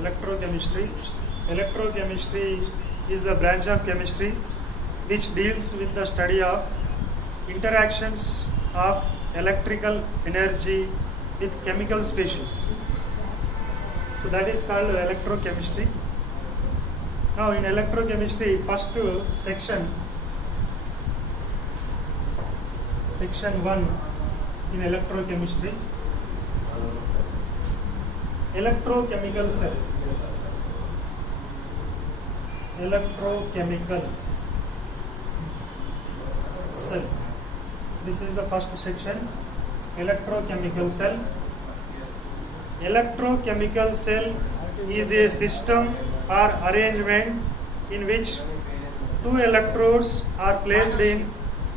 Electrochemistry. Electrochemistry is the branch of chemistry which deals with the study of interactions of electrical energy with chemical species. So that is called electrochemistry. Now in electrochemistry, first section 1 in electrochemistry, electrochemical cell. Electrochemical cell. This is the first section, electrochemical cell. Electrochemical cell is a system or arrangement in which two electrodes are placed in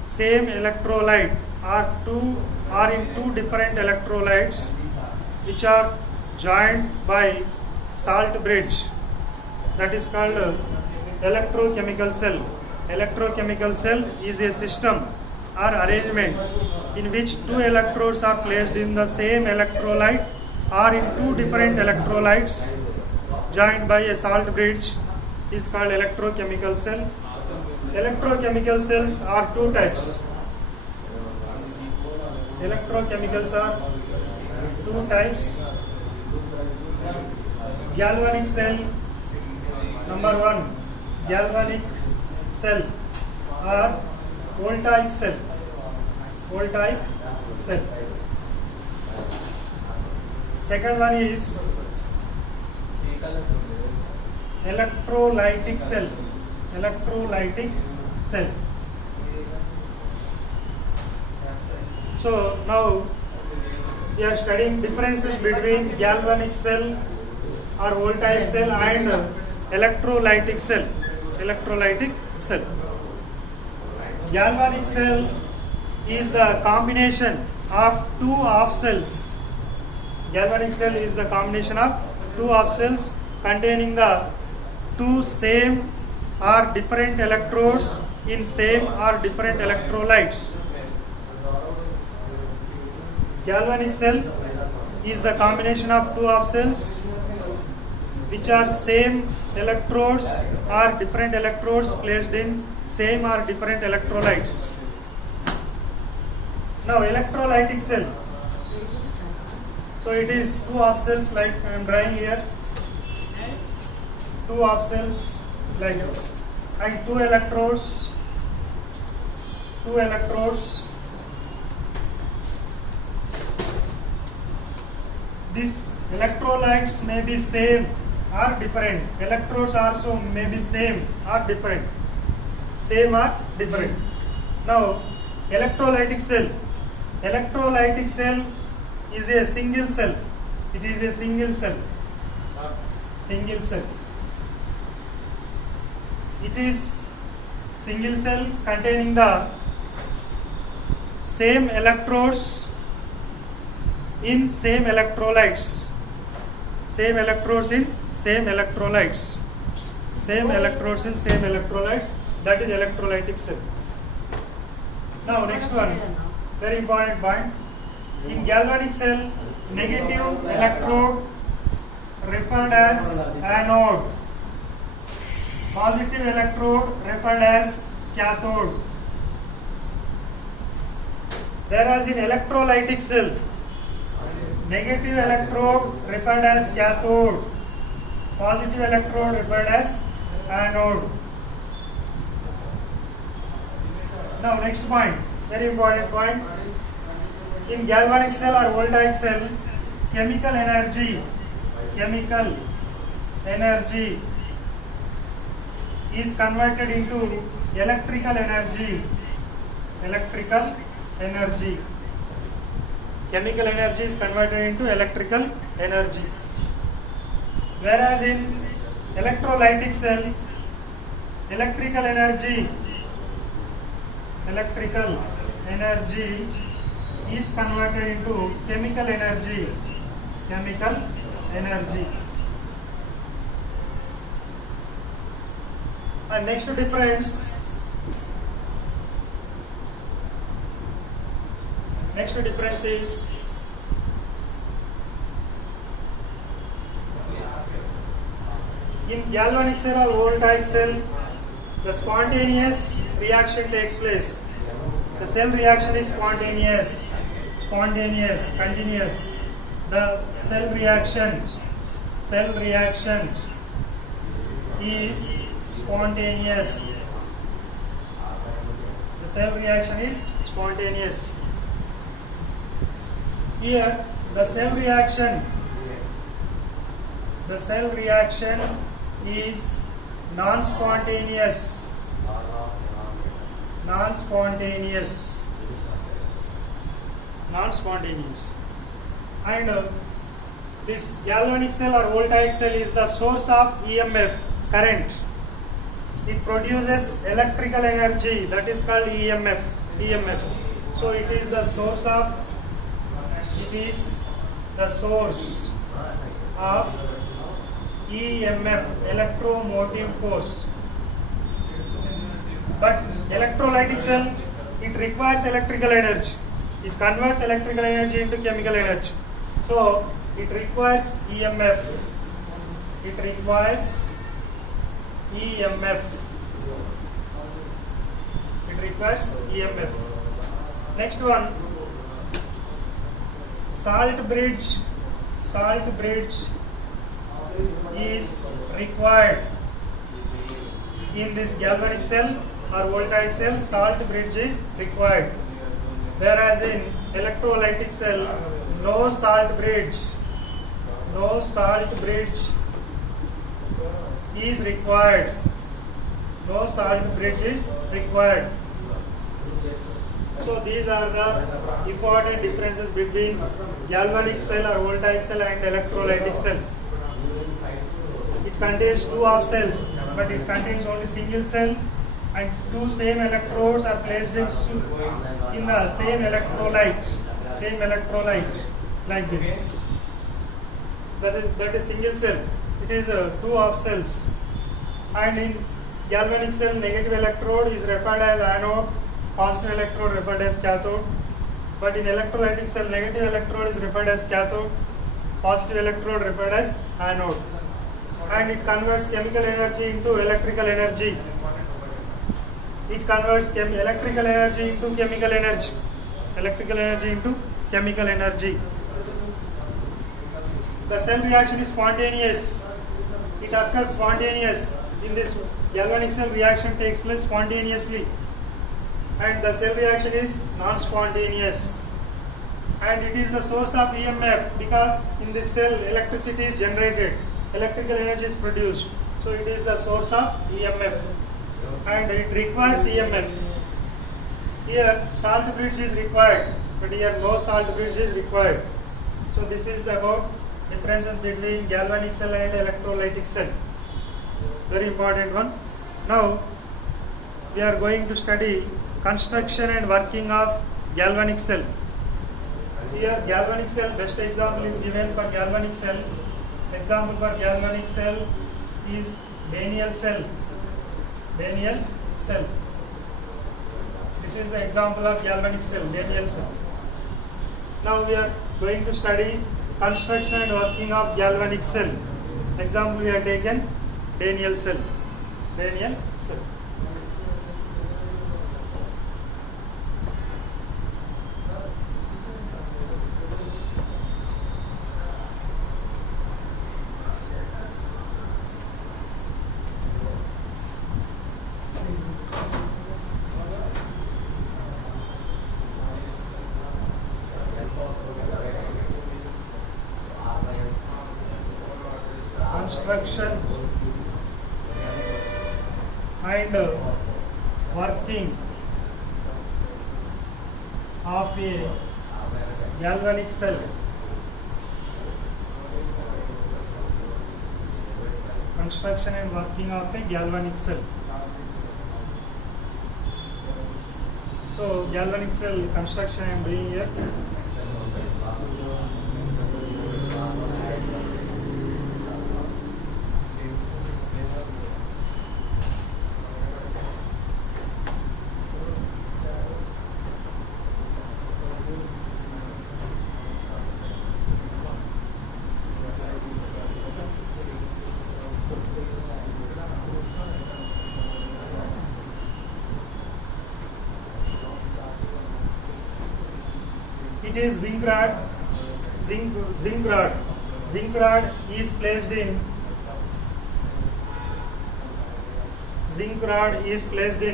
same electrolyte or in two different electrolytes which are joined by salt bridge. That is called electrochemical cell. Electrochemical cell is a system or arrangement in which two electrodes are placed in the same electrolyte or in two different electrolytes joined by a salt bridge is called electrochemical cell. Electrochemical cells are two types. Electrochemicals are two types. Galvanic cell, number 1, galvanic cell or voltaic cell. Voltaic cell. Second one is electrolytic cell. Electrolytic cell. So now we are studying differences between galvanic cell or voltaic cell and electrolytic cell. Electrolytic cell. Galvanic cell is the combination of two half cells. Galvanic cell is the combination of two half cells containing the two same or different electrodes in same or different electrolytes. Galvanic cell is the combination of two half cells which are same electrodes or different electrodes placed in same or different electrolytes. Now electrolytic cell. So it is two half cells like I am drawing here. Two half cells like this and two electrodes. These electrolytes may be same or different. Electrodes also may be same or different. Same or different. Now electrolytic cell. Electrolytic cell is a single cell. It is a single cell. Single cell. It is single cell containing the same electrodes in same electrolytes. Same electrodes in same electrolytes. Same electrodes in same electrolytes. That is electrolytic cell. Now next one, very important point. In galvanic cell, negative electrode referred as anode. Positive electrode referred as cathode. Whereas in electrolytic cell, negative electrode referred as cathode, positive electrode referred as anode. Now next point, very important point. In galvanic cell or voltaic cell, chemical energy is converted into electrical energy. Electrical energy. Chemical energy is converted into electrical energy. Whereas in electrolytic cell, electrical energy is converted into chemical energy. Chemical energy. And next difference. Next difference is In galvanic cell or voltaic cell, the spontaneous reaction takes place. The cell reaction is spontaneous, continuous. The cell reaction is spontaneous. The cell reaction is spontaneous. Here, the cell reaction is non-spontaneous. And this galvanic cell or voltaic cell is the source of EMF, current. It produces electrical energy, that is called EMF. So it is the source of EMF, electromotive force. But electrolytic cell, it requires electrical energy. It converts electrical energy into chemical energy. So it requires EMF. Next one, salt bridge is required in this galvanic cell or voltaic cell. Salt bridge is required, whereas in electrolytic cell, no salt bridge is required. So these are the important differences between galvanic cell or voltaic cell and electrolytic cell. It contains two half cells, but it contains only single cell, and two same electrodes are placed in the same electrolyte, like this. That is single cell. It is two half cells. And in galvanic cell, negative electrode is referred as anode, positive electrode referred as cathode. But in electrolytic cell, negative electrode is referred as cathode, positive electrode referred as anode. And it converts chemical energy into electrical energy. Electrical energy into chemical energy. The cell reaction is spontaneous. It occurs spontaneous. In this galvanic cell, reaction takes place spontaneously. And the cell reaction is non-spontaneous. And it is the source of EMF, because in this cell, electricity is generated. Electrical energy is produced. So it is the source of EMF. And it requires EMF. Here, salt bridge is required, but here no salt bridge is required. So this is about differences between galvanic cell and electrolytic cell. Very important one. Now we are going to study construction and working of galvanic cell. Here galvanic cell, best example is given for galvanic cell. Example for galvanic cell is Daniell cell. This is the example of galvanic cell, Daniell cell. Now we are going to study construction and working of galvanic cell. Example we have taken Daniell cell. Construction and working of a galvanic cell. Construction and working of a galvanic cell. So galvanic cell construction I am doing here. it is zinc rod. Zinc rod. Zinc rod is placed in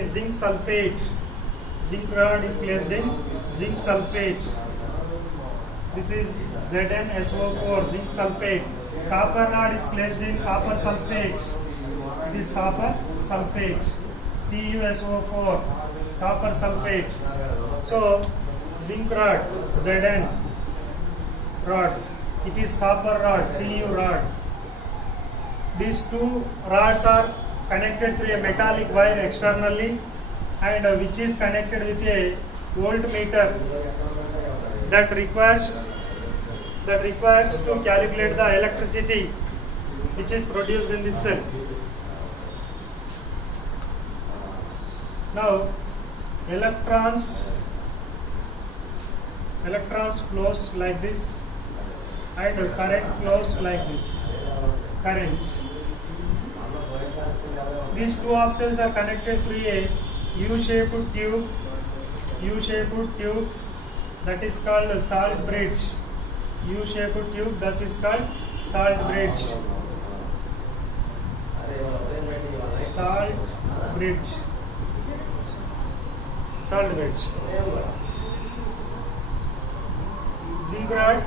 zinc sulfate. Zinc rod is placed in zinc sulfate. This is ZnSO4, zinc sulfate. Copper rod is placed in copper sulfate. It is copper sulfate. CuSO4, copper sulfate. So, zinc rod, Zn rod. It is copper rod, Cu rod. These two rods are connected through a metallic wire externally, and which is connected with a voltmeter that requires to calculate the electricity which is produced in this cell. Now electrons flows like this, and current flows like this. Current. These two half cells are connected through a U-shaped tube that is called a salt bridge. U-shaped tube that is called salt bridge. Salt bridge. Salt bridge. Zinc rod.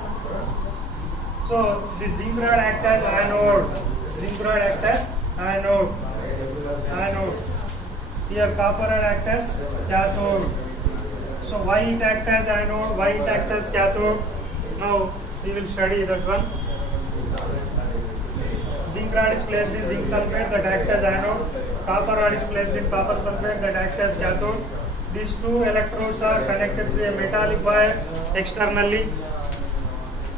So this zinc rod acts as anode. Anode. Here copper rod acts as cathode. So why it acts as anode? Why it acts as cathode? Now we will study that one. Zinc rod is placed in zinc sulfate that acts as anode. Copper rod is placed in copper sulfate that acts as cathode. These two electrodes are connected to a metallic wire externally,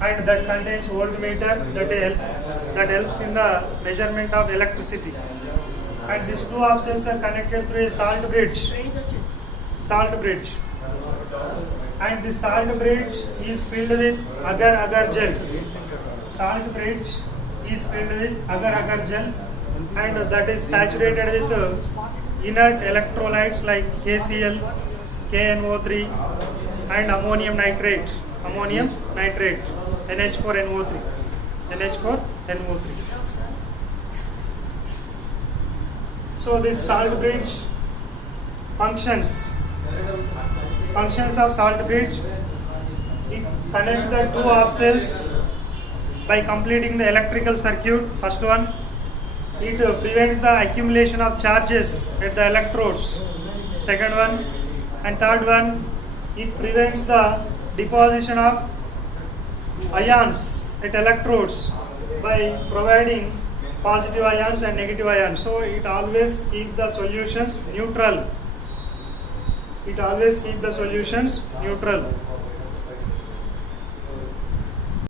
and that contains voltmeter that helps in the measurement of electricity. And these two half cells are connected through a salt bridge. And this salt bridge is filled with agar gel. Salt bridge is filled with agar gel, and that is saturated with inert electrolytes like KCl, KNO3, and ammonium nitrate, NH4NO3. So this salt bridge functions of salt bridge. It connects the two half cells by completing the electrical circuit. First one, it prevents the accumulation of charges at the electrodes. Second one, and third one, it prevents the deposition of ions at electrodes by providing positive ions and negative ions. So it always keeps the solutions neutral.